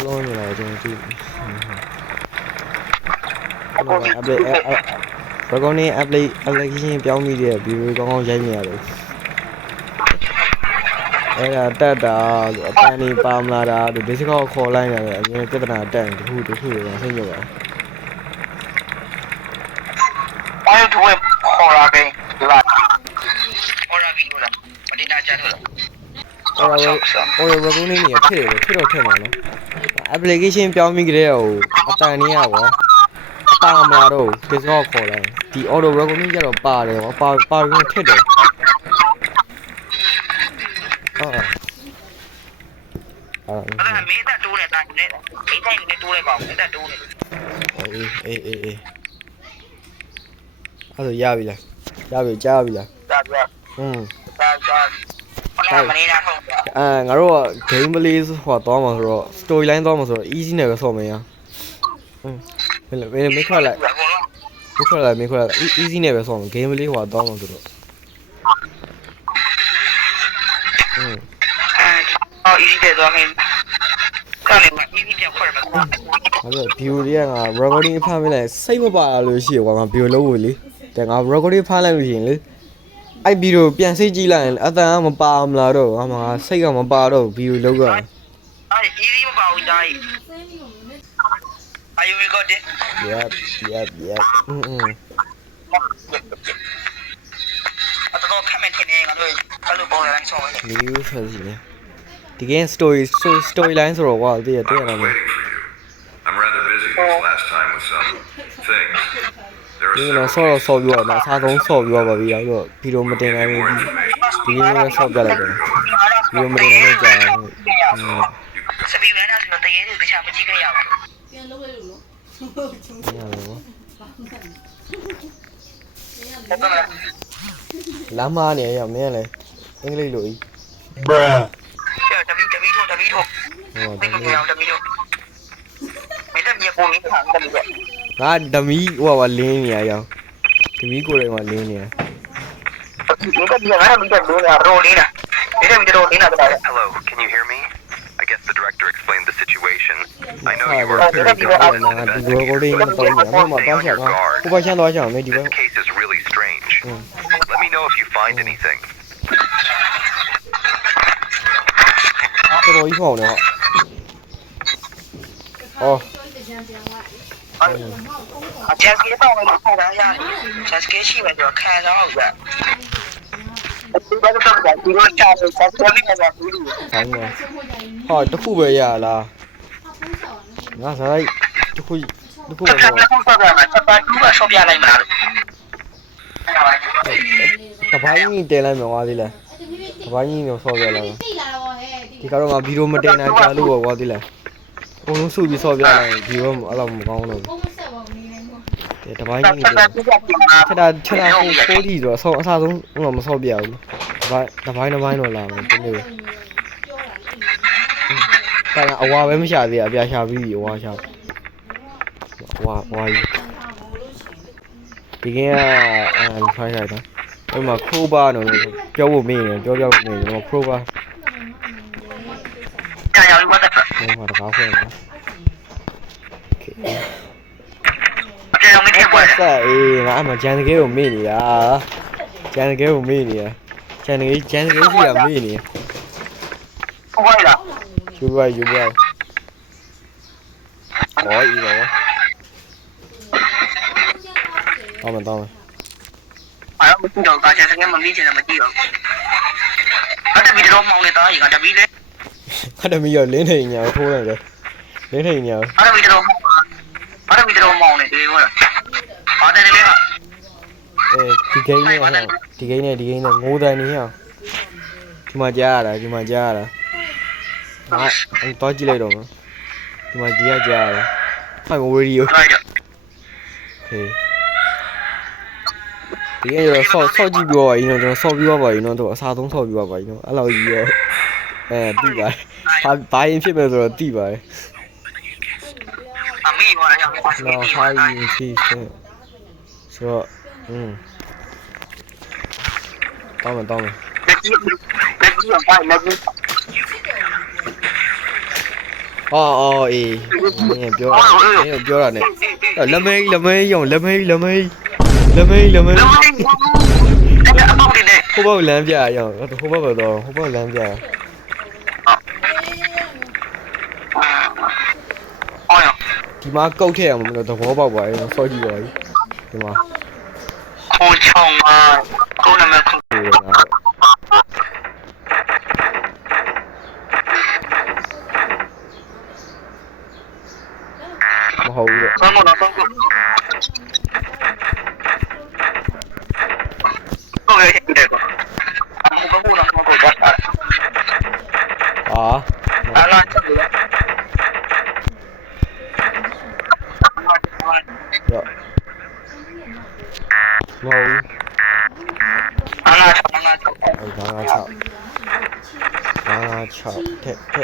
အားလုံးမြင်လာကျွန်တော်ကြည့်recording application ပြောင်းပြီးတဲ့ video ကောင်းကောင်းရိုက်နေရတယ်အဲ့ဒါတက်တာလို့အပန်းနေပါမလာတာလို့ဒီစကောက်ခေါ်လိုက်ရတယ်အမြင်ပြဿနာတက်တခုတခုတော့ဆင်းကြပါအဲ့ဒါတွေခေါ်လာပြီလားခေါ်လာပြီလားမတင်တာကြတယ်recording နေရဖြစ်တယ်ဖြစ်တော့ထင်ပါနော် application ပြောင်းပြီးကြတဲ့ဟိုအတန်နေရပါပါမလာတော့ဒီစကောက်ခေါ်လိုက်ဒီ auto recording ကျတော့ပါတယ်ပါပြီးထစ်တယ်အဲ့ဒါမေးတာတိုးနေတာနဲ့မေးတိုင်းနဲ့တိုးလိုက်ပါဦးမေးတာတိုးနေအေးအဲ့ဒါရပြီလားကြားပြီလားကြားပြီမနေတော့ငါတို့က game play ဟောတော့မှာဆိုတော့ storyline တော့မှာဆိုတော့ easy နဲ့ပဲဆော့မယ်ရမေးခွက်လိုက် easy နဲ့ပဲဆော့မယ် game play ဟောတော့မှာဆိုတော့easy တဲ့တော့မင်းကနေမှ easy ပြန်ခွက်မှာအဲ့တော့ view တွေကငါ recording ဖမ်းမလိုက်စိတ်မပါလို့ရှိရကွာငါ view လုပ်ဖို့လေတဲ့ငါ recording ဖမ်းလိုက်လို့ရှိရင်လေအဲ့ video ပြန်စိတ်ကြည့်လိုက်ရင်အတန်ကမပါမလားတော့ငါစိတ်ကမပါတော့ view လုပ်ကြအဲ့ easy မပါဘူးဒါကြီး Are you recording? Yep. အဲ့တော့ခက်မယ်ထင်နေငါတို့ဘယ်လိုပေါ်လာလဲဆောင်းနေ new ဆိုစီဒီ game storyline ဆိုတော့ကွာတည့်ရတော့မယ် I'm rather busy this last time with some things.ဒီတော့ဆော့ပြီးတော့အစားဆုံးဆော့ပြီးတော့ပါပြီအဲ့တော့ဗီဒီယိုမတင်နိုင်ဘူးဒီနေ့လည်းဆော့ပြလိုက်တယ်ဗီဒီယိုမတင်နိုင်တော့ကြာစပီဝဲနာဆိုတော့တရေတွေတခြားမကြည့်ခဲ့ရဘူးပြန်လုပ်လိုက်လို့လာမနေရမင်းလည်းအင်္ဂလိပ်လိုကြီး bruh တမီထုတ်ဟောတမီထုတ်မင်းတမီကိုမင်းထားတယ်ငါဓမီဟိုကလင်းနေရရောဓမီကိုလည်းကလင်းနေရHello, can you hear me? I guess the director explained the situation. I know you are very This case is really strange. Let me know if you find anything. တော်ကြီးဖောင်းနေကျန်ကေတော့လည်းခေါ်တာရတယ်ကျန်ကေရှိမှတော့ခံတော့ဟုတ်ကဲ့ဒီဘက်ကတော့ဒီလိုချာဆိုဆက်ဆက်ပြီးတော့ဘူးလို့ဆိုင်နေဟောတခုပဲရလားငါဆိုင်တခုပဲတော့ဆက်ပါဆက်ပါသူကဆော့ပြလိုက်မှာတပိုင်းကြီးတင်လိုက်မယ်ဝါသေးလားတပိုင်းကြီးမျိုးဆော့ပြလိုက်ဒီကတော့ငါဗီဒီယိုမတင်နိုင်ကြလို့ဝါသေးလားအကုန်လုံးစုပြီးဆော့ပြလိုက်ဗီဒီယိုအဲ့လိုမကောင်းလို့တပိုင်းကြီးချက်တာ40တော့ဆော့အစားဆုံးတော့မဆော့ပြဘူးတပိုင်းတော့လာမယ်ဒီနေ့အဝါပဲမရှာသေးအပြာရှာပြီးအဝါရှာဝါကြီးဒီကင်းကဖိုင်းလိုက်တော့အဲ့မှာ crowbar တော့ပြောဖို့မေးနေပြောဖို့မေးနေတော့ crowbar ကြာရောက်ဘာတက်ဟိုမှာတကားဖွင့်နော်โอเคအဲ့မင်းပွဲအေးငါအမဂျန်တကယ်ကိုမေးနေတာဂျန်တကယ်ရှိတာမေးနေဟုတ်ပါလားယူပါဟောဤပါတော့မယ်အဲ့မသိတော့ကာချင်စငယ်မမီးချင်တယ်မကြည့်တော့အဲ့တဗီဒီယိုမောင်းနေတာကြီးကတဗီလေအဲ့တဗီရောလင်းထိန်ညာထိုးလိုက်တယ်လင်းထိန်ညာအဲ့တဗီဒီယိုမောင်းနေတယ်ဟုတ်လားအားတယ်လေဒီဂိမ်းနဲ့ငိုးတယ်နေဟောဒီမှာကြားရတာတော့ကြည့်လိုက်တော့နော်ဒီမှာကြားရတာဖိုင်ဝီဒီယိုဟေးဒီကရောဆော့ကြည့်ပြောပါရင်တော့ကျွန်တော်ဆော့ပြောပါရင်တော့အစားဆုံးဆော့ပြောပါရင်တော့အဲ့လိုကြီးရောတိပါတယ်ဘာရင်ဖြစ်မယ်ဆိုတော့တိပါတယ်အမေကလည်းနော်ဟာရင်ဖြစ်ဆိုတော့တောင်းမယ်လက်ကြီးဘာလက်ကြီး အော်အေးမင်းပြောတာနဲ့လက်မေးရောလက်မေးဟိုဘက်လမ်းပြရအောင်ဟိုဘက်ပဲတော့ဟိုဘက်လမ်းပြရ ဒီမှာကုတ်ထည့်အောင်မလို့သဘောပေါက်ပါရဲ့ဆော့ကြည့်ပါဦးဒီမှာ ကိုချောင်းမကိုနမခု ဟိုငါမဟုတ်ဘူး ဆောင်းမတော့ဆောင်းကိုကိုရဲ့တဲ့ကောအမှုကဘူးနော်မကိုတော့ ဟာ အားလာချက်လို့ ရောမဟုတ်ဘူး အားလာချက် အဲ့ဒါ6ထက် က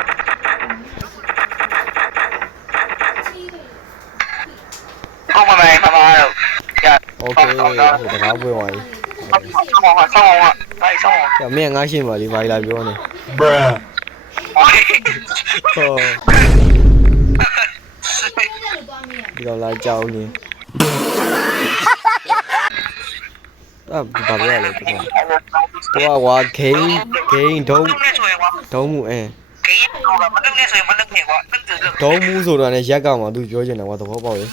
ိုမမိုင်မမတော့ရ โอเคဟိုတကားပွင့်သွားပြီ ဆောင်းလိုက်ဆောင်း ။မင်းငါရှင်းပါလေဘာလာပြောနေ Bruh. ။ဟောဒီတော့လာကြောင်းနေ။အဲ့ဘာပြောရလဲဒီကောင်။တော့ဝါဂိမ်းဒုံမှုအဲ ဂိမ်းကမလုပ်နဲ့ဆိုရင်မလုပ်နဲ့ကွာတက်တယ်လို့ ဒုံမှုဆိုတာနဲ့ရက်ကမှသူပြောချင်တယ်ကွာသဘောပေါက်ရဲ့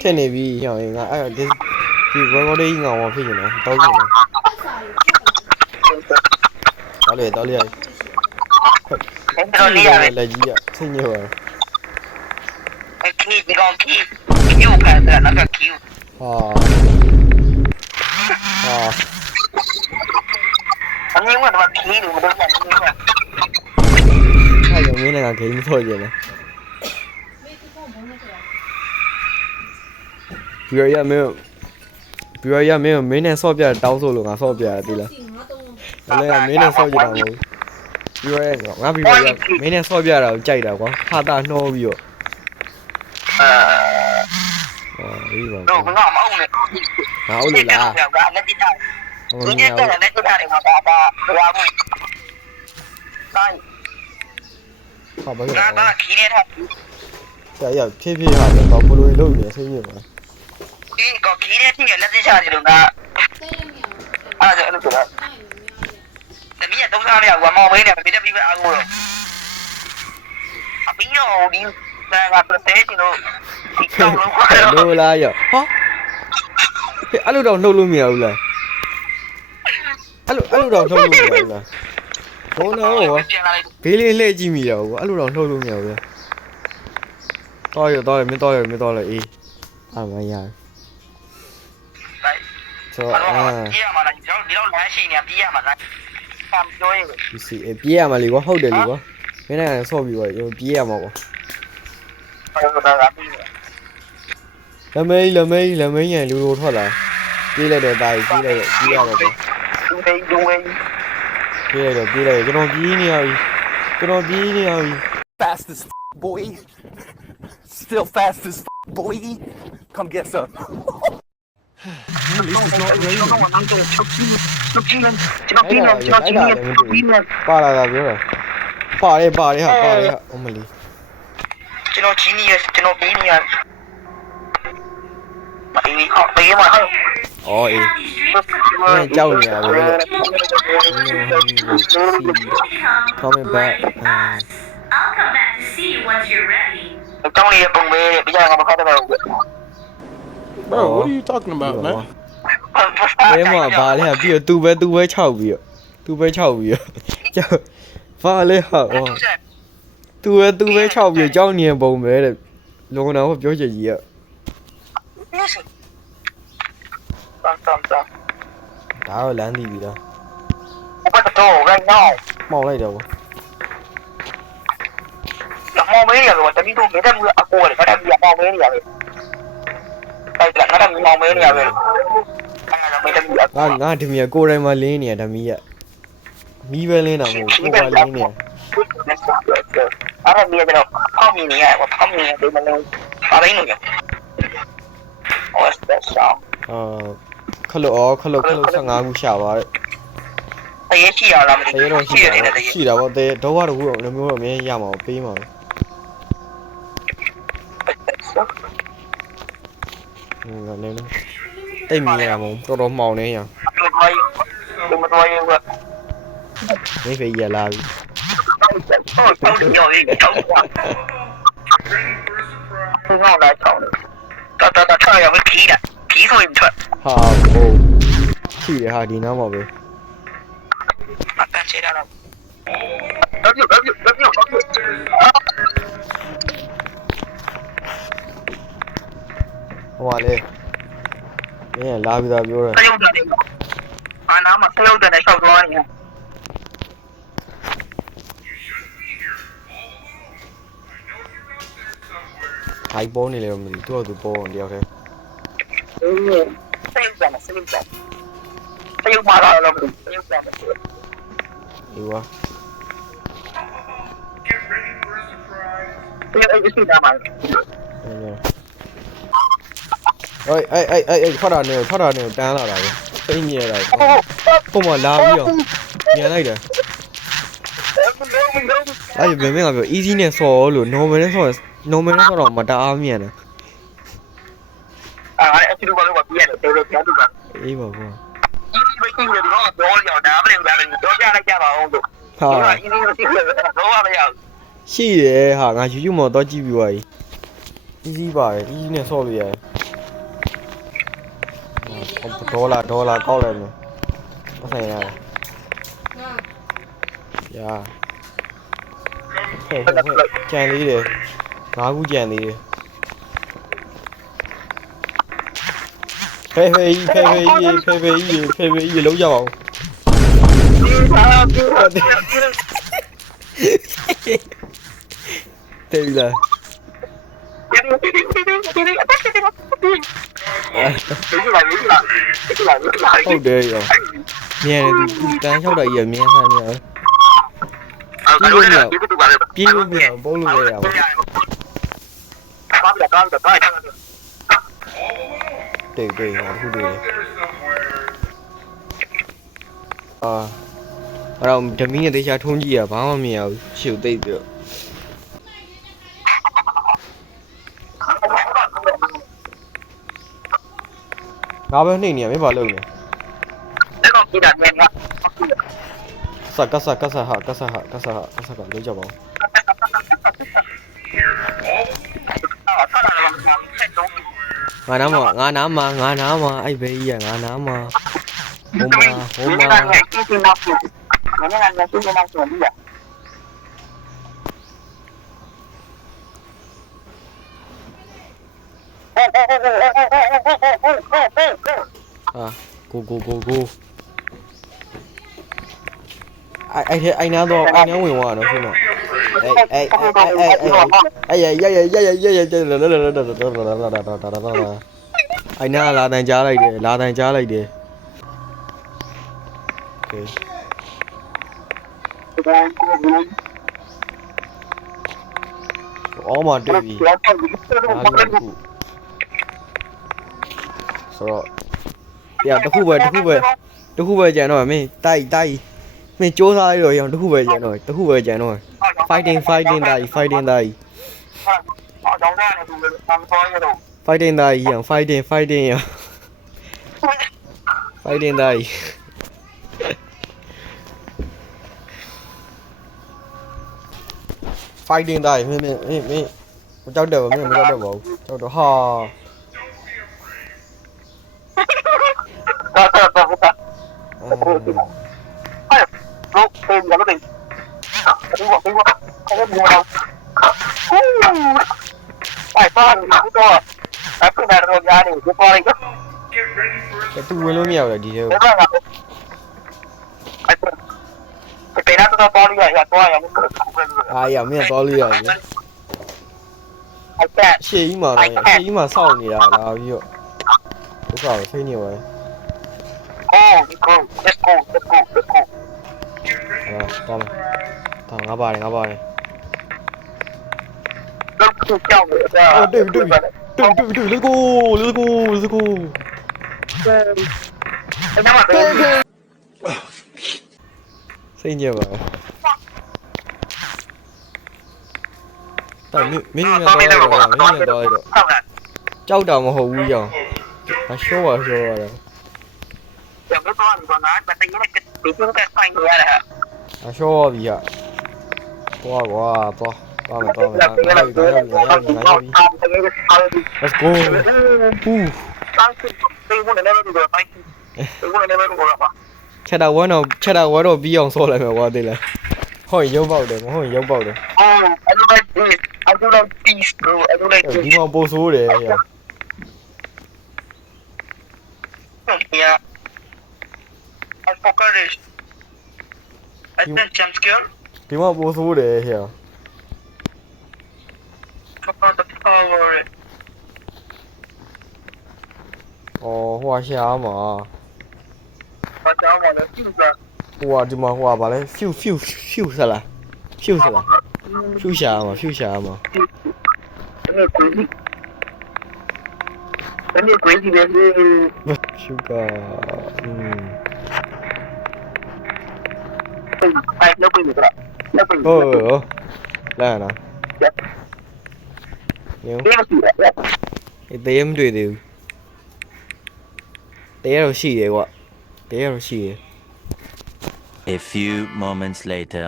ထင်နေပြီဟောငါအဲ့ဒီဘောဂိုလေးငါမဖြစ်နေတယ်တောက်နေတယ်တော်လေလက်ကြီးကဆင်းနေပါ ဒီကောင်ခီယူဖန်တယ်နော်ခီ ဟာဟာ အမြင်ကတော့ခီလို့မလုပ်နိုင်ဘူး အဲ့ရောမင်းကဂိမ်းမဆော့ကြတယ်ပြီးရမင်းနဲ့ဆော့ပြတောင်းဆိုလို့ငါဆော့ပြတယ်လားလည်းမင်းနဲ့ဆော့ကြတာမဟုတ်ပြီးရငါပြီးရမင်းနဲ့ဆော့ပြတာကိုကြိုက်တာကွာဟာတာနှောပြီးတော့ဟောဒီပါ တော့ငါမအောင်နဲ့ ငါဟုတ်လေလား ကလက်ကြည့်တာဒီကျတော့လက်ကြည့်တာတွေမှာဘာဘာဘူးတိုင်း ဟာဘာလဲ ဒါခီနေတာ ရဖြည်းဖြည်းဟာတော့ဘလိုလုပ်နေဆင်းနေပါ ဒီကခီနေတဲ့လက်ကြည့်တာတွေလို့ငါအဲ့ဒါအဲ့လိုဆိုတာတမီးကတုံးစားရကွာမောင်မင်းနဲ့မိတဲ့ပြီးပဲအားကိုတော့အပင်းရောဒီကပစဲချင်လို့ဒီကောင်းလို့ လိုလားရဟာအဲ့လိုတော့နှုတ်လို့မရဘူးလားအဲ့လိုတော့နှုတ်လို့မရဘူးလားဘောနော်ဘေးလေးလှည့်ကြည့်မိတာကွာအဲ့လိုတော့နှုတ်လို့မရဘူးလားတော်ရမင်းတော်ရအေးအာမရဆိုအာ ပြေးရမှာလားဒီတော့လမ်းရှိနေပြေးရမှာလားဆမ်ပြောရဲ ဒီစီပြေးရမှာလေကွာဟုတ်တယ်လေကွာမင်းလည်းဆော့ပြီးတော့ပြေးရမှာကွာ ဟုတ်တာကပြီးတယ် လမိန်ရန်လူလိုထွက်လာပြေးလိုက်တော့တာကြီးပြေးရတော့ကွာ သူတွေဒုံဝဲ ပြေးလိုက်ကျွန်တော်ပြေးနေရပြီ Fast as boy. Still fast as boy. Come get some. At least it's not raining. ပါလာတာပြောတာပါတယ်ဟာအမလီ ကျွန်တော်ချင်းနေရကျွန်တော်ပြီးနေရအေးဟောဘေးမှာဟော အော်အေးမင်းကြောက်နေရပဲ coming back I'll come back to see you once you're ready. တောင်းနေတဲ့ပုံပဲပြရမှာမခတ်တော့ဘူး Bro, what are you talking about, man? ဘယ်မှာဘာလဲပြီးတော့သူပဲ6ပြီးတော့ကြောက်ဘာလဲဟာသူပဲ6ပြီးကြောက်နေပုံပဲတဲ့လုံနာဟောပြောချင်ကြီးက တမ် ဒါတော့လမ်းတီးပြီလား Open the door right now မှောက်လိုက်တော့ကွာ မောင်မဲရတော့တမီးတို့မိတဲ့မျိုးအကိုရတယ်ခါတည်းကမောင်မဲရပဲအဲ့ဒါခါတည်းမောင်မဲရပဲအဲ့ဒါမိတဲ့မျိုး ငါဒီမြကိုယ်တိုင်မှာလင်းနေရဓမီးကမီးပဲလင်းတာမဟုတ်ဘူးကိုယ်ကလင်းနေ အဲ့ဒါမြေတော့ဖောက်မြင်နေရပေါ့ဖောက်မြင်နေတယ်မလို့ပါလိမ့်လို့ရ What's that sound ခ 15ခုရှာပါတဲ့ တရေရှိရလားမသိ တရေတော့ရှိ တယ် တာ တရေ ရှိတာပေါ့တဲ့တော့ကတော့ခုတော့မျိုးတော့မင်းရမှာပေးမှာငါနေနော်တိတ်မြင်ရမှာတော်တော်မှောင်နေရ ဒီမတော်ရင်က မင်းဖေးရလာပြီ ဟုတ်တယ်ရောရေးတော့ကွာငါလာချောင်းတော်ချောင်းရမခီးတာခီးဆိုရင်ထွက် ဟာဟိုရှိတယ်ဟာဒီနားမှာပဲ အတန်းချေတာတော့W ဟိုကလေမင်းလာပြီးသားပြောတယ် ဆယုတ်တယ်အာနာမဆယုတ်တယ်ရှောက်သွားနေ ဟိုက်ပေါ်နေလေမသိသူ့သူပေါ်တယောက်တည်း ဆယုတ်မာလာလို့ဆယုတ်တယ် ဒီဝါ ဆယုတ်ရှိတာမှာ အေးထွက်တာနေတန်းလာတာပဲသိမြင်ရတာပုံမလာပြီးတော့မြင်လိုက်တယ်အဲ့ဒီဘယ်မင်းကပြော easy နဲ့ဆော်လို့ normal နဲ့ဆော်တော့မတအားမြင်တယ် အဲ့အချီလို့ဘာလို့ပြရတယ်တော်တော်ပြန်တူပါ အေးပါဘော ဒီဘိတ်ကြီးကတော့တော့ရောက်တာမင်းကလည်းတော့ကြလိုက်ကြပါအောင်လို့ ဟာ ဒီလိုရှိတယ်တော့မရဘူး ရှိတယ်ဟာငါ YouTube မှာတော့ကြည့်ပြီးသွားပြီ easy ပါတယ် easy နဲ့ဆော်လို့ရတယ်ဒေါ်လာကောက်လိုက်မယ်ပတ်ဆိုင်ရတယ်ရာကြံသေးတယ်5ခုကြံသေးတယ်ဖေးလုံးကြပါဦးတေးလာ ဟုတ်တယ်ရောမြန်တယ်သူတန်းလျှောက်တာကြီးကမြန်ဆန်နေတယ်ပြေးလို့မရပုံးလို့ရအောင်တေးဟောခုတေးအဲ့တော့ဓမီနဲ့တေချာထုံးကြည့်ရဘာမှမရဘူးရှုပ်သိပ်ပြီးတော့ငါပဲနှိမ့်နေရမင်းဘာလုပ်နေစကစဟာလို့ကြပါဦးငါနားမှာအဲ့ဘေးကြီးကငါနားမှာဟိုမှာဟာကိုအဲ့နာတော့အဲ့နာဝင်သွားတော့ခုနအဲ့နာလာတန်ကြားလိုက်တယ်โอเคအော်မတွေ့ပြီဆိုတော့ပြတခုပဲကြံတော့မင်းတိုက်မင်းစူးစားရတော့ရအောင်တခုပဲကြံတော့ fighting ဒါကြီး fighting ဒါကြီးရအောင် fighting ရအောင် fighting ဒါကြီးfighting ได้မင်းမကြောက်တယ်မင်းမကြောက်တော့ပါဘူးကြောက်တော့ဟာတူဝင်လို့မရဘူးဒီထဲကိုအာရမင်းတော်လေးရတယ်ရှေ့ကြီးမှာစောင့်နေတာလာပြီးတော့ဒုက္ခကိုဖိနေပါလေတော့ငါပါတယ်အော်တွေ့ let's go အဲ့ဒါမှပဲ စိတ်ညစ်ပါတော်မင်းတော့တော့ကြောက်တာမဟုတ်ဘူးကြောင်အရှော့ပါရှော့ရတာ Yang betul kan, batangnya itu kan fine ya lah. အရှော့ပြီဟာသွားကွာသွားမယ် Let's go ဟူးချက်တာဝမ်းတော့ပြီးအောင်ဆော့လိုက်မယ်ကွာသိလားဟောရုပ်ပေါက်တယ်မဟုတ်ရုပ်ပေါက်တယ် I do like peace, bro. I do like ဒီမှာပို့ဆိုးတယ်ဟဲ့ yeah. I forgot it. I think jump scare. ဒီမှာပို့ဆိုးတယ်ဟဲ့ Forgot the power. အော်ဟိုရှာမှာ But I want to use that. ဟိုဒီမှာဟိုဗာလဲ few ဆလာ few ရှာမှာ Ini crazy baby. sugar Ay, no puedo entrar. No puedo. ဟုတ်လာနာညော Dia masih ya. တေးမတွေ့သေးဘူးတေးတော့ရှိတယ်ကွာတေးတော့ရှိတယ် A few moments later.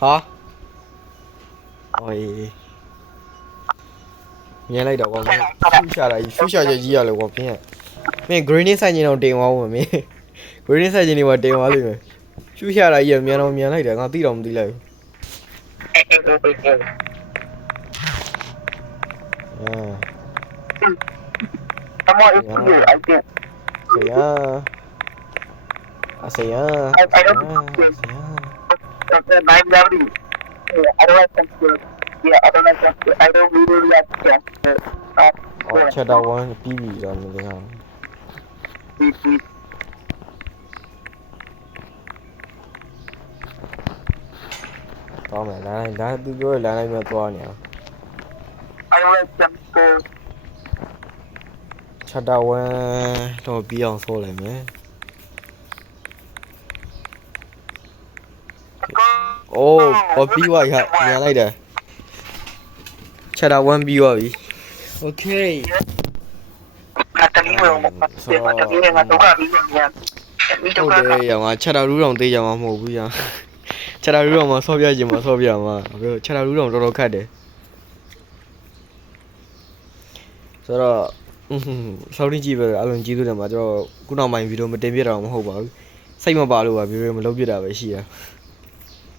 ဟာโอ้ยမြင်လိုက်တော့ကွာမင်းရှူရှာတာရှူရှာချက်ကြီးရလဲကွာမင်း green ဆိုင်ချင်းတော့တင်သွားဦးမယ်မင်း green ဆိုင်ချင်းတွေမှာတင်သွားလိမ့်မယ်ရှူရှာတာကြီးမြန်တော့မြန်လိုက်တယ်ငါသိတော့မသိလိုက်ဘူးအာ Kamu itu I think. ဆရာအဆရာ I don't mind lovely. I don't like that. Yeah, I don't like that. I don't really like that. အော်ချက်တော့1ပြီးပြီတော့မင်းဟာတော့မယ်လာလိုက်ဒါသူပြောလာလိုက်တော့သွားနေအောင် I don't like that. ချက်တော့1တော့ပြီးအောင်ဆိုလိုက်မယ်အိုးဟောပြီးသွားပြီဟာမြန်လိုက်တယ်ချက်တော့1ပြီးသွားပြီโอเค Natalie mo, Natalie nga to ka bilang. ဟုတ်တယ်ရောင်ကချက်တော်ရူးတော်သေးကြမှာမဟုတ်ဘူးရောင်ချက်တော်ရူးတော်မှာဆော့ပြခြင်းမှာဆော့ပြမှာဘယ်ချက်တော်ရူးတော်တော်တော်ခတ်တယ်ဆိုတော့ဆောင်းနေကြည့်ပဲအလုံးကြီးသူတွေမှာကျွန်တော်ခုနောက်ပိုင်းဗီဒီယိုမတင်ပြတော့မဟုတ်ပါဘူးစိတ်မပါလို့ပါဗီဒီယိုမလုပ်ပြတာပဲရှိတာ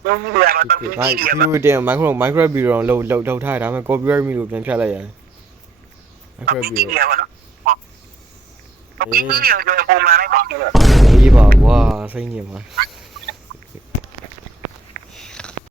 ငါဗီဒီယိုတင်မိုက်ခရိုဗီဒီယိုလောက်ထားတာဒါပေမဲ့ copyright မိလို့ပြန်ဖြတ်လိုက်ရတယ်မိုက်ခရိုဗီဒီယိုအေးပါကွာစိတ်ညစ်ပါ